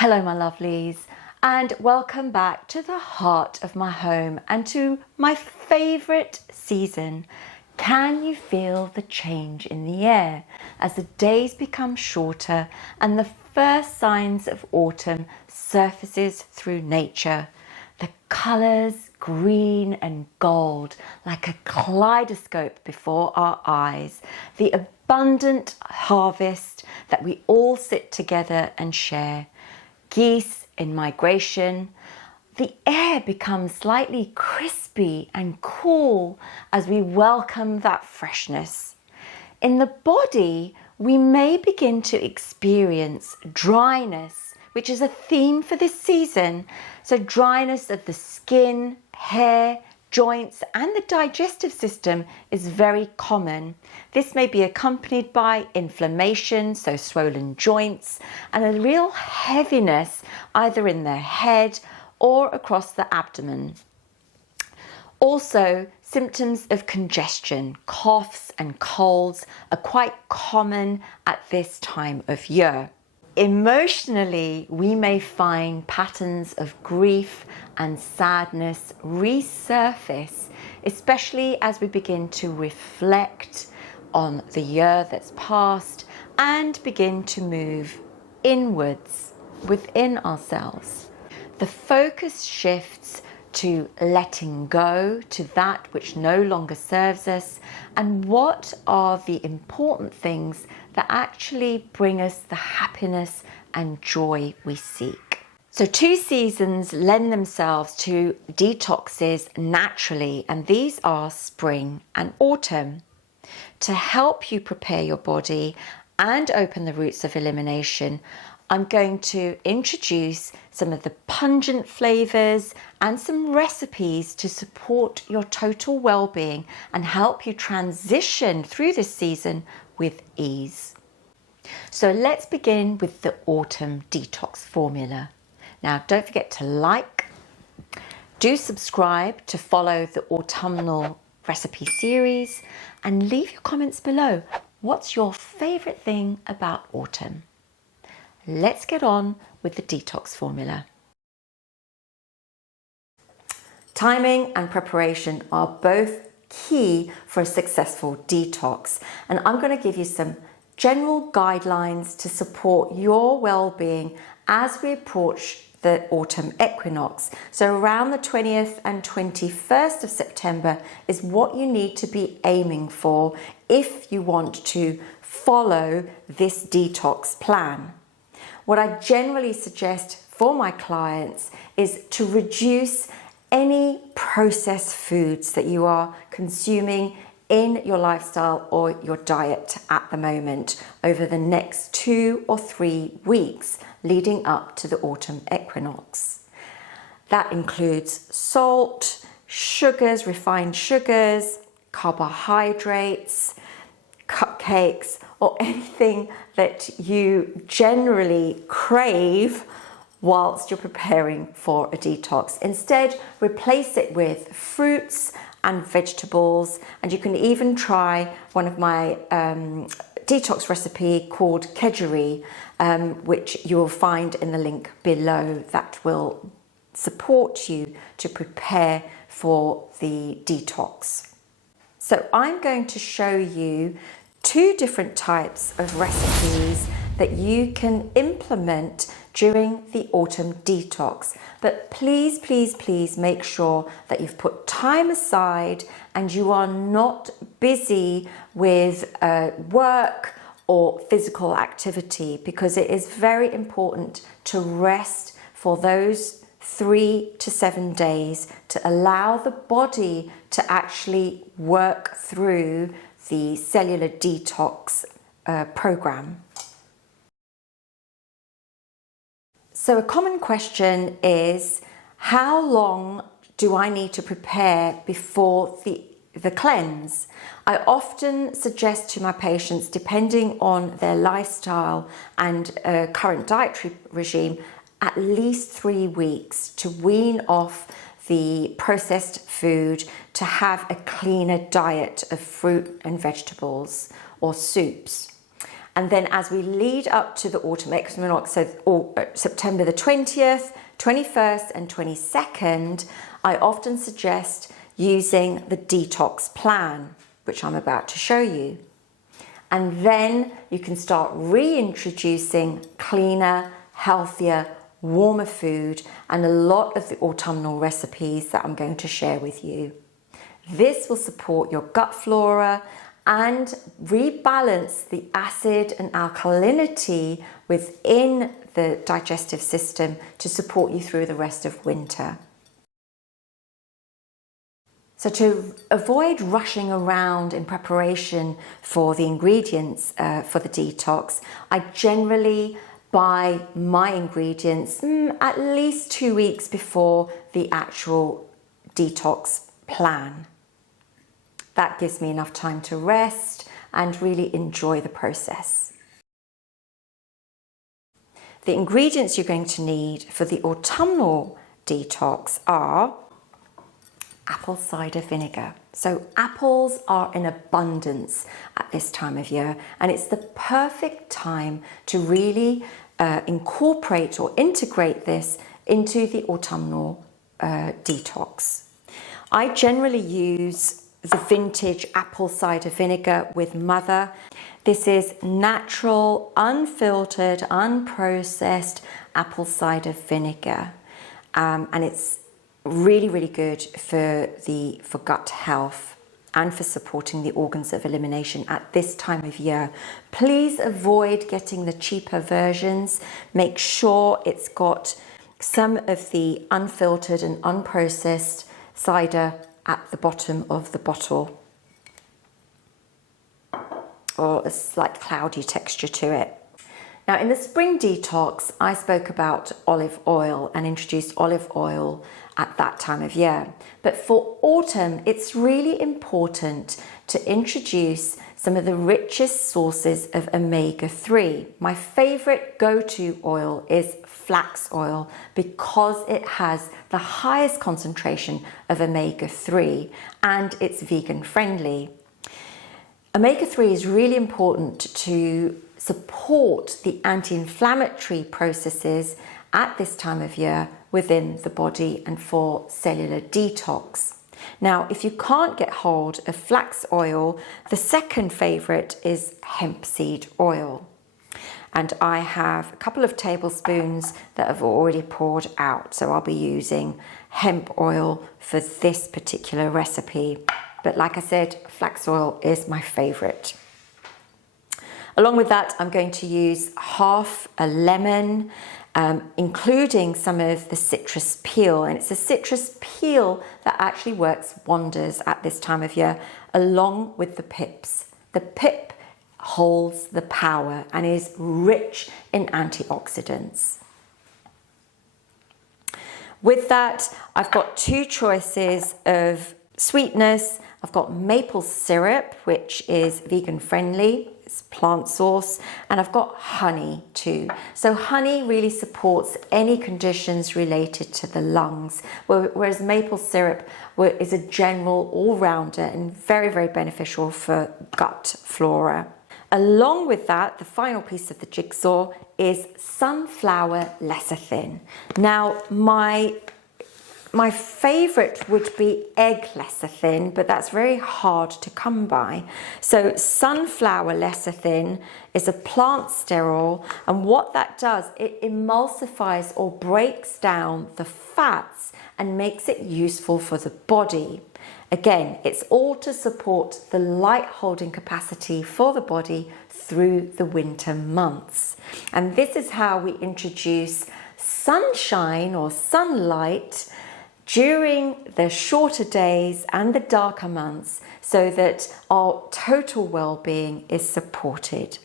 Hello my lovelies, and welcome back to the heart of my home and to my favourite season. Can you feel the change in the air as the days become shorter and the first signs of autumn surfaces through nature? The colours green and gold like a kaleidoscope before our eyes. The abundant harvest that we all sit together and share. Geese in migration. The air becomes slightly crispy and cool as we welcome that freshness. In the body, we may begin to experience dryness, which is a theme for this season. So dryness of the skin, hair, joints and the digestive system is very common. This may be accompanied by inflammation, so swollen joints, and a real heaviness either in the head or across the abdomen. Also, symptoms of congestion, coughs and colds are quite common at this time of year. Emotionally, we may find patterns of grief and sadness resurface, especially as we begin to reflect on the year that's passed and begin to move inwards within ourselves. The focus shifts to letting go to that which no longer serves us, and what are the important things that actually bring us the happiness and joy we seek. So 2 seasons lend themselves to detoxes naturally, and these are spring and autumn. To help you prepare your body and open the routes of elimination, I'm going to introduce some of the pungent flavors and some recipes to support your total well-being and help you transition through this season with ease. So let's begin with the autumn detox formula. Now, don't forget to like, do subscribe to follow the autumnal recipe series, and leave your comments below. What's your favorite thing about autumn? Let's get on with the detox formula. Timing and preparation are both key for a successful detox, and I'm going to give you some general guidelines to support your well-being as we approach the autumn equinox. So around the 20th and 21st of September is what you need to be aiming for if you want to follow this detox plan. What I generally suggest for my clients is to reduce any processed foods that you are consuming in your lifestyle or your diet at the moment over the next 2 or 3 weeks leading up to the autumn equinox. That includes salt, sugars, refined sugars, carbohydrates, cupcakes, or anything that you generally crave whilst you're preparing for a detox. Instead, replace it with fruits and vegetables, and you can even try one of my detox recipe called kedgeree, which you'll find in the link below, that will support you to prepare for the detox. So I'm going to show you 2 different types of recipes that you can implement during the autumn detox. But please, please, please make sure that you've put time aside and you are not busy with work or physical activity, because it is very important to rest for those 3 to 7 days to allow the body to actually work through the cellular detox program. So a common question is, how long do I need to prepare before the cleanse? I often suggest to my patients, depending on their lifestyle and current dietary regime, at least 3 weeks to wean off the processed food, to have a cleaner diet of fruit and vegetables or soups. And then as we lead up to the autumn equinox, so September the 20th, 21st and 22nd, I often suggest using the Detox Plan, which I'm about to show you. And then you can start reintroducing cleaner, healthier, warmer food and a lot of the autumnal recipes that I'm going to share with you. This will support your gut flora and rebalance the acid and alkalinity within the digestive system to support you through the rest of winter. So to avoid rushing around in preparation for the ingredients for the detox, I generally buy my ingredients at least 2 weeks before the actual detox plan. That gives me enough time to rest and really enjoy the process. The ingredients you're going to need for the autumnal detox are apple cider vinegar. So apples are in abundance at this time of year, and it's the perfect time to really incorporate or integrate this into the autumnal detox. I generally use the vintage apple cider vinegar with Mother. This is natural, unfiltered, unprocessed apple cider vinegar, and it's really good for gut health and for supporting the organs of elimination at this time of year. Please avoid getting the cheaper versions. Make sure it's got some of the unfiltered and unprocessed cider at the bottom of the bottle, or a slight cloudy texture to it. Now in the spring detox, I spoke about olive oil and introduced olive oil at that time of year. But for autumn, it's really important to introduce some of the richest sources of omega-3. My favorite go-to oil is flax oil because it has the highest concentration of omega-3 and it's vegan friendly. Omega-3 is really important to support the anti-inflammatory processes at this time of year within the body and for cellular detox. Now, if you can't get hold of flax oil, the second favorite is hemp seed oil. And I have a couple of tablespoons that I've already poured out. So I'll be using hemp oil for this particular recipe. But like I said, flax oil is my favorite. Along with that, I'm going to use half a lemon, including some of the citrus peel. And it's a citrus peel that actually works wonders at this time of year, along with the pips. The pip holds the power and is rich in antioxidants. With that, I've got two choices of sweetness. I've got maple syrup, which is vegan friendly, it's plant source, and I've got honey too. So honey really supports any conditions related to the lungs, whereas maple syrup is a general all-rounder and very beneficial for gut flora. Along with that, the final piece of the jigsaw is sunflower lecithin. Now, my favorite would be egg lecithin, but that's very hard to come by. So sunflower lecithin is a plant sterol, and what that does, it emulsifies or breaks down the fats and makes it useful for the body. Again, it's all to support the light holding capacity for the body through the winter months. And this is how we introduce sunshine or sunlight during the shorter days and the darker months so that our total well-being is supported.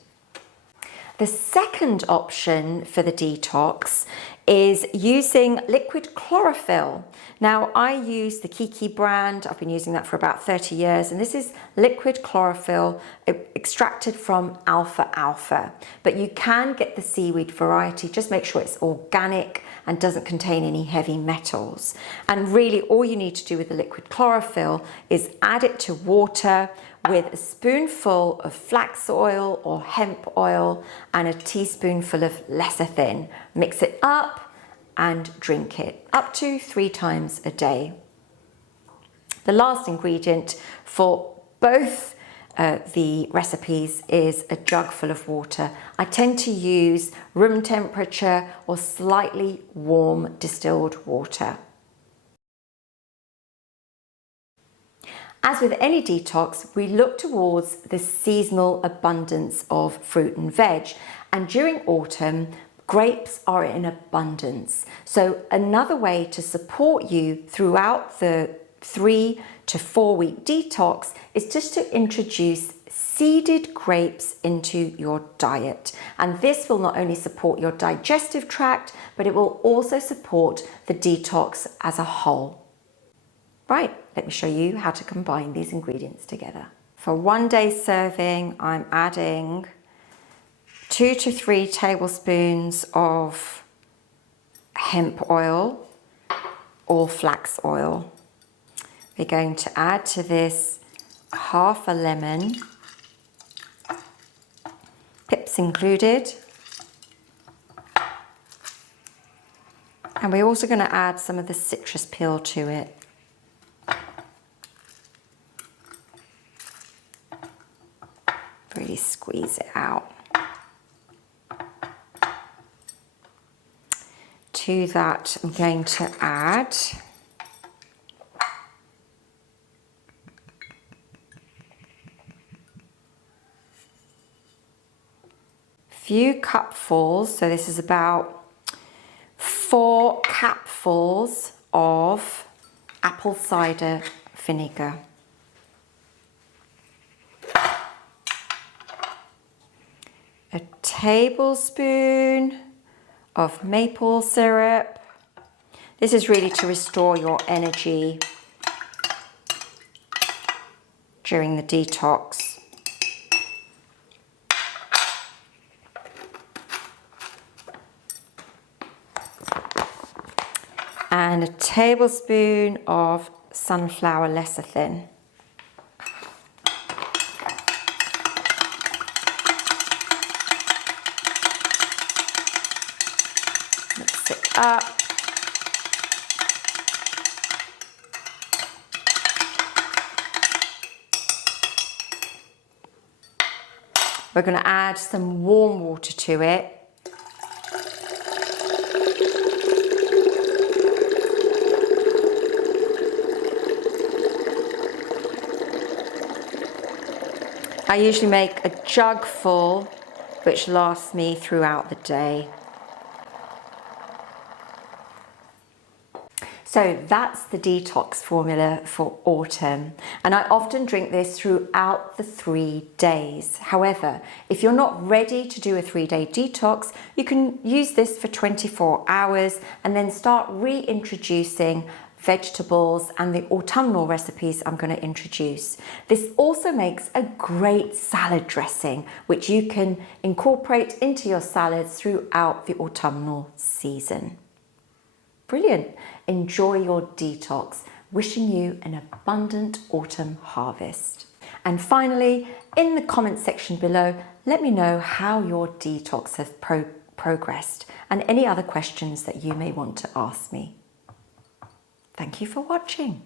The second option for the detox is using liquid chlorophyll. Now, I use the Kiki brand. I've been using that for about 30 years, and this is liquid chlorophyll extracted from alfalfa. But you can get the seaweed variety. Just make sure it's organic and doesn't contain any heavy metals. And really, all you need to do with the liquid chlorophyll is add it to water with a spoonful of flax oil or hemp oil and a teaspoonful of lecithin. Mix it up and drink it up to 3 times a day. The last ingredient for both the recipes is a jug full of water. I tend to use room temperature or slightly warm distilled water. As with any detox, we look towards the seasonal abundance of fruit and veg, and during autumn, grapes are in abundance. So another way to support you throughout the 3 to 4 week detox is just to introduce seeded grapes into your diet. And this will not only support your digestive tract, but it will also support the detox as a whole. Right, let me show you how to combine these ingredients together. For 1 day serving, I'm adding 2 to 3 tablespoons of hemp oil or flax oil. We're going to add to this half a lemon, pips included. And we're also going to add some of the citrus peel to it. Really squeeze it out. To that, I'm going to add few cupfuls, so this is about 4 capfuls of apple cider vinegar. A tablespoon of maple syrup. This is really to restore your energy during the detox. And a tablespoon of sunflower lecithin. Mix it up. We're going to add some warm water to it. I usually make a jug full, which lasts me throughout the day. So that's the detox formula for autumn. And I often drink this throughout the 3 days. However, if you're not ready to do a 3-day detox, you can use this for 24 hours and then start reintroducing vegetables and the autumnal recipes I'm going to introduce. This also makes a great salad dressing, which you can incorporate into your salads throughout the autumnal season. Brilliant. Enjoy your detox. Wishing you an abundant autumn harvest. And finally, in the comment section below, let me know how your detox has progressed and any other questions that you may want to ask me. Thank you for watching.